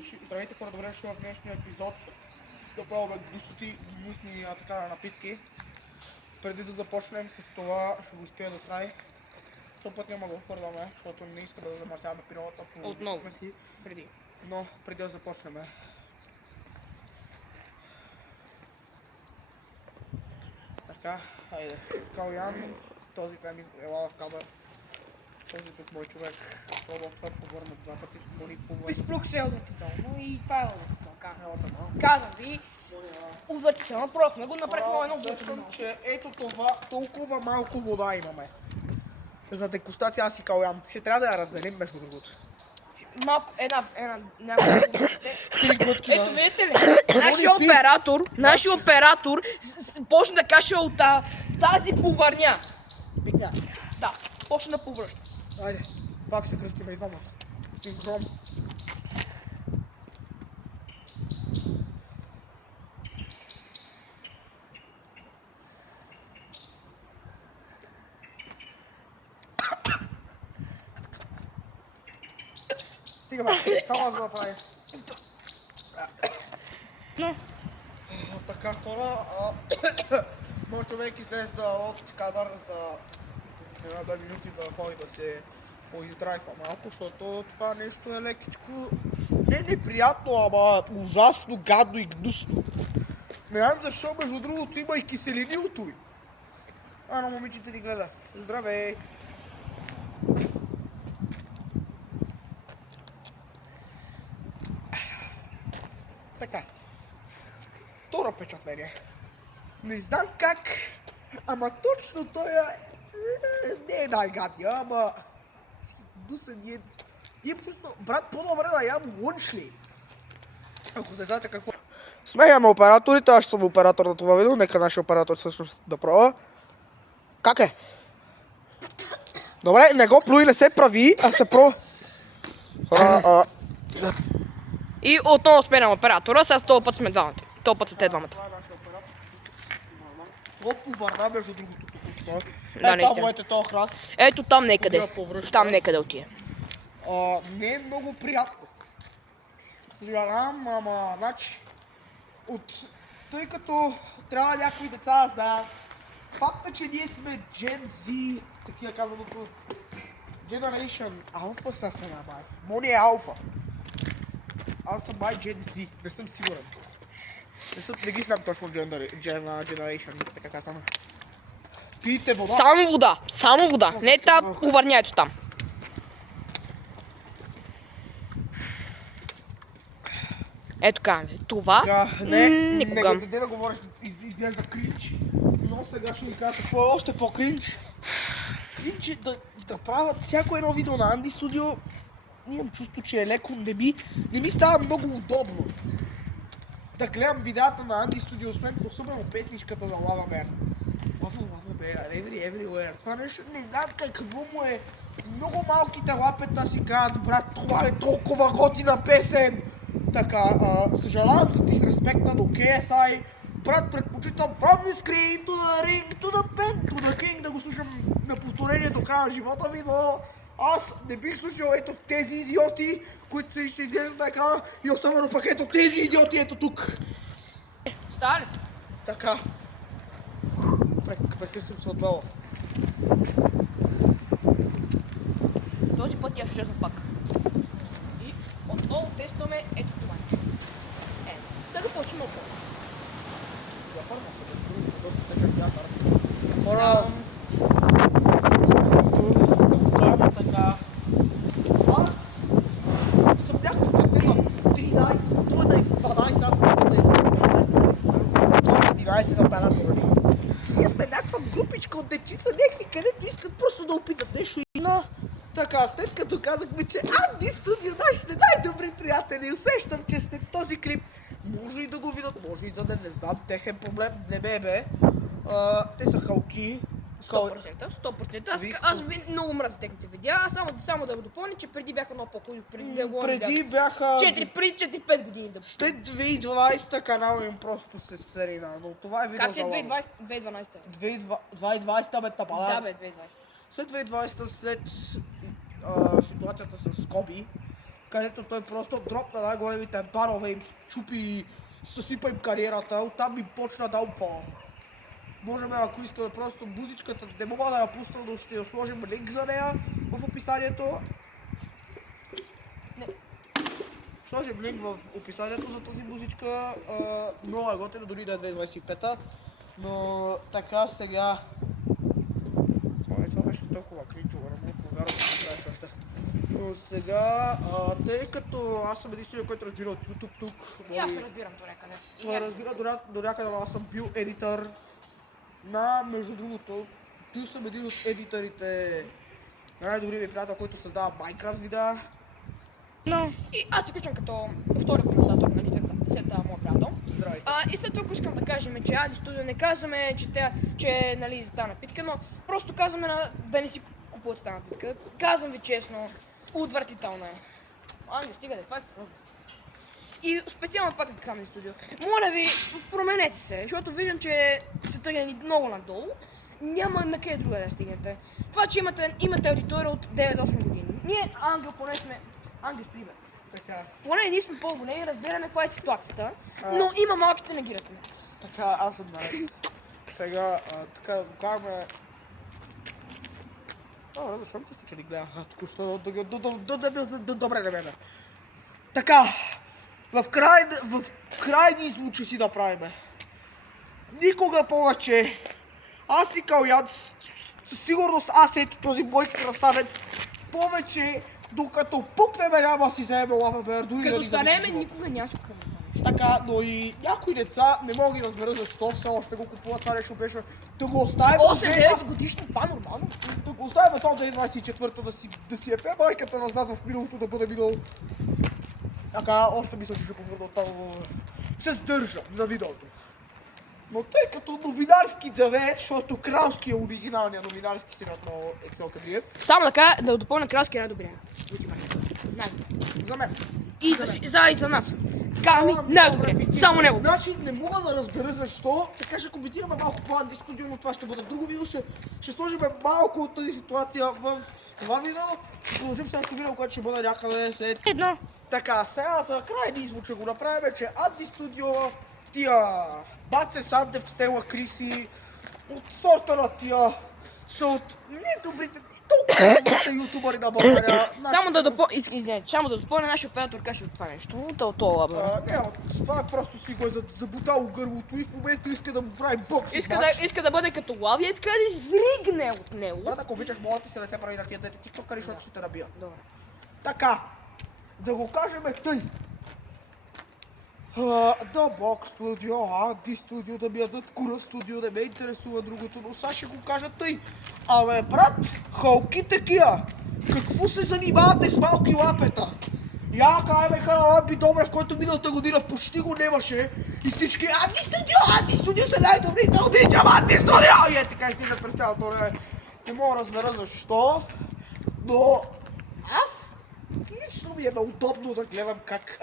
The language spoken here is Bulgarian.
Здравейте хора, добре дошли в днешния епизод да пробваме гнусни така напитки. Преди да започнем с това, ще го изпия до край. Този път няма да го фърваме, защото не иска да замърсяваме пиролата. Отново. Си. Преди. Но преди да започнем. Така, хайде. Калян, този там ела в кадър. Този тук мой човек пробва това повърна два пъти, боли повърна. Безпрокселно и това е казвам ви, отвратително, пробвахме го, направихме едно Виждам, че ето това, толкова малко вода имаме. За дегустация аз и Калян. Ще трябва да я разделим между другото. Малко, някакво глътки, ето видите ли, нашия оператор почна да каша от тази повърня. Пикня. Да, почна да повръща. Айде, пак се кръстиме и двамата. Синхрон. Стига бе, това да направи. Но. Така хора, моят човек излезда от кадър за една-две минути да ходи да се поиздрайва малко, защото това нещо е лекичко не неприятно, ама ужасно гадно и гнусно. Не знам защо, между другото има и киселини от той. Ано момичета ни гледа. Здравей! Така. Второ впечатление. Не знам как, ама точно той не е най-гадния, ама гнусен е. Имам чувство, брат, по-добре да ям лънчли. Ако не знаете какво. Сменяме операторите, аз съм оператор на това видео, нека нашия оператор всъщност да пробва. Как е? Добре, не го плюй, не се прави, а се пробва. И отново сменям оператора, сега този път сме двамата. Този път са те двамата. Го повърна между другото тук. Да, наистина. Този храст. Ето там некъде. Там некъде отие. Не е много приятно. Съжалявам, ама значи тъй като трябва някои деца да знаят, факта, че ние сме Gen Z, такива казаното Generation Alpha са се набавят. Мони е Alpha. Аз съм май Gen Z, не съм сигурен. Не ги знам точно Generation, така казано. Пийте вода. Само вода. Не е та повърняето там. Ето така, това не да говориш, изглежда кринч. Но сега ще ви кажа какво е още по-кринч. Кринч е да правят всяко едно видео на Анди Студио. Имам чувство, че е леко, не ми става много удобно да гледам видеята на Анди Студио, освен особено песничката за Lava Bear. Lava Bear, everywhere. Това нещо не знам какво му е. Много малките лапета си казват, брат, това е толкова готина песен. Така, съжалявам за дисреспекта до KSI. Брат, предпочитам From the Screen to the Ring to the Pen to the King да го слушам на повторение до края на живота ми, но аз не бих слушал ето тези идиоти, които ще изглеждат на екрана и особено пък ето тези идиоти ето тук. Стали? Така. Прекъсвам се отдолу. Този път я ще пак. И отново тестваме ето това. Да започнем отново. Заформа се, доста тежък вятър. Хора, така. Аз съм някакво дете на 13, той на 12, аз на 11 за оператора ни. Ние сме някаква групичка от дечица, някакви където искат просто да опитат нещо. Но така, след като казахме, че Анди Студио, нашите най-добри приятели, усещам, че след този клип може и да го видят, може и да не знам, техен проблем, не бе. Те са халки. 100%. Аз много мразя техните видеа, само да го допълня, че преди бяха много по-хубави. Преди бяха 4-5 години. След 2020 канала им просто се срина, но това е видео за за 2012? 2020 бе тапала. Да бе, 2020. След 2020, след ситуацията с Коби, където той просто дропна най-големите барове, им чупи, съсипа им кариерата, оттам им почна даунфол. Можем, ако искаме просто музичката, не мога да я пусна, но ще я сложим линк за нея в описанието. Не. Сложим линк в описанието за тази музичка. Много е готина, дори да е 2025-та. Но така сега... Това беше толкова кринчово, не мога повярвам, че правиш още. Но сега, тъй като аз съм единствения, който разбира от YouTube тук. И аз се разбирам до някъде. Това разбира до някъде, но аз съм бил едитър на, между другото, бил съм един от едиторите на най-добрия ми приятел, който създава Minecraft видеа. Но и аз се включвам като втори коментатор, нали, след моя приятел. Здравейте. И след това искам да кажем, че Ади Студио не казваме, че нали, за тази напитка, но просто казваме да не си купувате тази напитка. Казвам ви честно, отвратителна е. Не стигате, това е сериозно. И специално пак така Ади Студио. Моля ви, променете се, защото виждам, че се тръгнали много надолу. Няма на къде друга да стигнете. Това, че имате аудитория от 9-8 години. Ние, Ангел, поне сме Ангел с пример. Така, Поне ние сме по-големи, разбираме каква е ситуацията, но има малките не ги разбират. така, аз съм наред. Сега, така, караме... Защо ми се случи да гледам? Току-що, добре, не ме. Така, в крайни случаи си да правиме. Никога повече. Аз и Калян, със сигурност аз ето този мой красавец, повече, докато пукнеме няма да си вземе лава бер, дори Като да ни станеме, зависи живота. никога няма ще правим това нещо. Така, но и някои деца не мога да ги разбера защо все още го купуват това нещо, беше да го оставим 8-9 годишни, това нормално. да го оставим само 2024-та да си епе майката назад в миналото да бъде минало. Така, още мисля, че ще повърна от това, но се сдържам за видеото. Но тъй като новинарски девет, защото кралски е оригиналният новинарски сериал на Excel Кадриев, Само така да допълня кралски е най-добрия. Най-добрия. за мен. И за нас. Ками, най-добрия. Само него. Значи не мога да разбера защо, така ще коментираме малко по Анди Студио, но това ще бъде друго видео, ще сложим малко от тази ситуация в това видео, ще продължим следващото видео, което ще бъде някъде след... Едно. Така, сега за край да извод ще го направим, че Анди Студио, тия Баце, Сандев, Стела, Криси, от сорта на тия са от недобрите, толкова добрите ютубъри на България. Само да допълня, нашия оператор каже от това нещо. Това това е просто си го е забутало гърлото и в момента иска да му прави бокс. иска да бъде като лави и така да изригне от него. Брат, ако обичаш, моля ти се да се прави на тия двете тиктокъри, защото ще те набия. Добре. Така, да го кажем тъй. Да, Бог студио, Анди Студио, да ми ядат Кура Студио, не ме интересува другото, но сега ще го кажа тъй. Абе, брат, халки такива, какво се занимавате с малки лапета? Я кайме Хараламби Добрев, който миналата година почти го нямаше и всички Анди Студио са най-добри, да обичам Анди Студио! И е така изтижат през цялото време. Не мога да разбера защо, но аз лично ми е неудобно да гледам как